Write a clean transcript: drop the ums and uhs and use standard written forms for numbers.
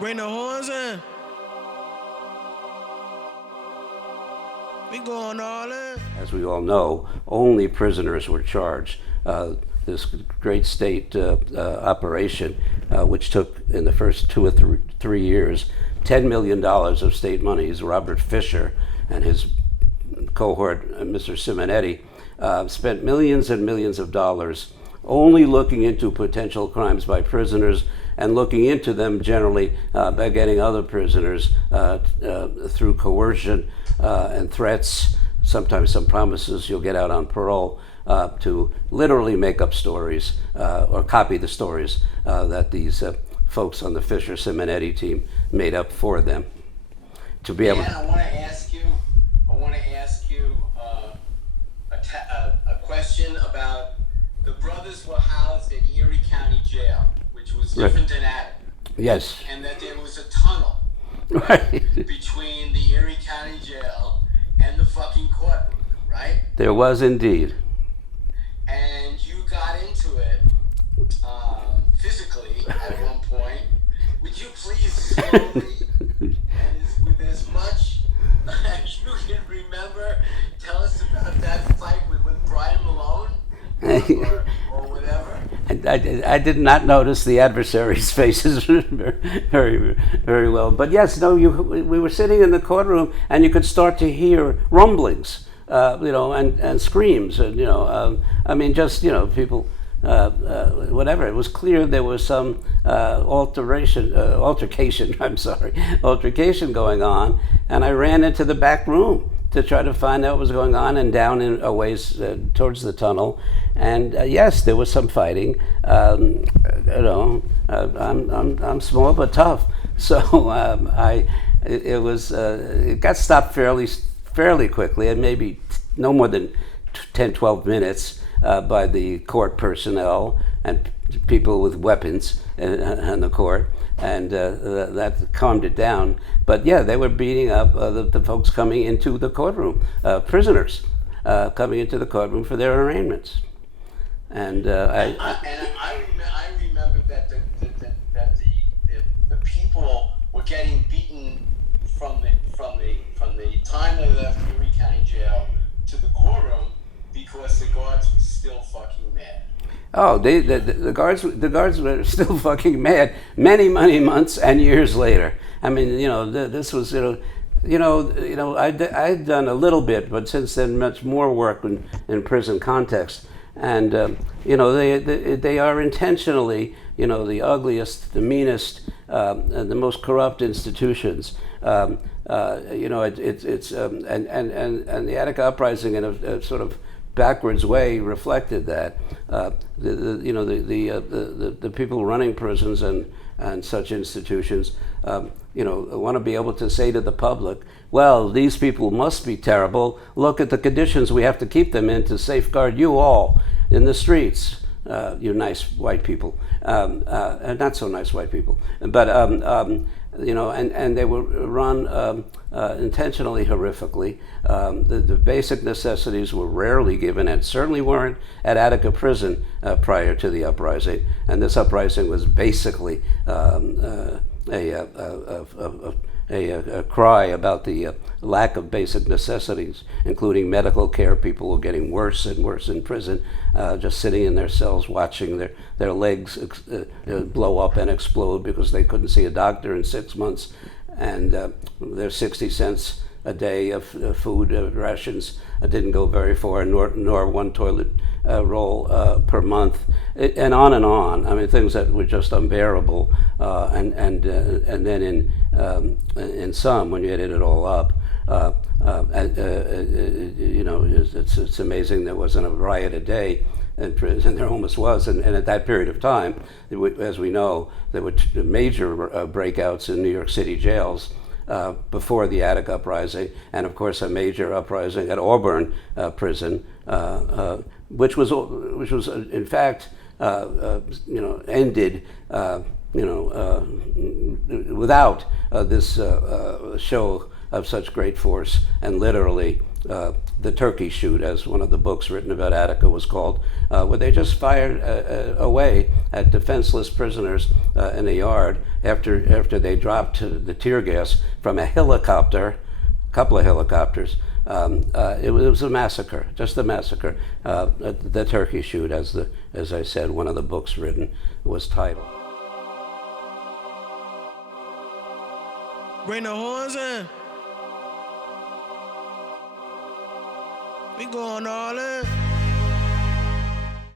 Bring the horns in. We going all in. As we all know, only prisoners were charged. This great state operation, which took in the first 2 or 3 years, $10 million of state monies. Robert Fisher and his cohort, Mr. Simonetti, spent millions and millions of dollars only looking into potential crimes by prisoners and looking into them generally by getting other prisoners through coercion and threats, sometimes some promises you'll get out on parole, to literally make up stories or copy the stories that these folks on the Fisher Simonetti team made up for them. To be able. Dan, I want to ask you a question about the brothers were housed in Erie County Jail, which was different than Attica. Yes. And that there was a tunnel Right. between the Erie County Jail and the fucking courtroom, right? There was indeed. And you got into it physically at one point. Would you please slowly and with as much as you can remember, tell us about that fight with Brian Malone or whatever? I did not notice the adversaries' faces very, very well. But yes, no, we were sitting in the courtroom, and you could start to hear rumblings, and screams, and I mean, just people, whatever. It was clear there was some altercation. Altercation going on, and I ran into the back room to try to find out what was going on, and down in a ways towards the tunnel. And yes, there was some fighting. I'm small but tough, so it got stopped fairly quickly, and maybe no more than 10, 12 minutes by the court personnel and people with weapons in the court, and that calmed it down. But yeah, they were beating up the folks coming into the courtroom, prisoners coming into the courtroom for their arraignments. And I remember that the people were getting beaten from the time they left Erie County Jail to the courtroom because the guards were still fucking mad. Oh, the guards were still fucking mad many months and years later. I mean, this was I'd done a little bit, but since then much more work in prison context. And they are intentionally the ugliest, the meanest, and the most corrupt institutions. And the Attica uprising in a sort of backwards way reflected that. The people running prisons and such institutions, want to be able to say to the public, well, these people must be terrible. Look at the conditions we have to keep them in to safeguard you all in the streets, you nice white people, and not so nice white people. But and they were run intentionally horrifically. The basic necessities were rarely given, and certainly weren't at Attica Prison prior to the uprising. And this uprising was basically a cry about the lack of basic necessities, including medical care. People were getting worse and worse in prison, just sitting in their cells watching their legs blow up and explode because they couldn't see a doctor in 6 months, and their 60 cents a day of food rations didn't go very far, nor one toilet roll per month, and on and on. I mean, things that were just unbearable. And then in some, when you added it all up, it's amazing there wasn't a riot a day in prison. There almost was, and at that period of time, as we know, there were major breakouts in New York City jails. Before the Attica uprising, and of course a major uprising at Auburn Prison, which was in fact ended without this show of such great force, and literally the turkey shoot, as one of the books written about Attica was called, where they just fired away at defenseless prisoners in the yard after they dropped the tear gas from a helicopter, a couple of helicopters. It was a massacre, just a massacre. The turkey shoot, as I said, one of the books written was titled. Bring the horns in. We going all in.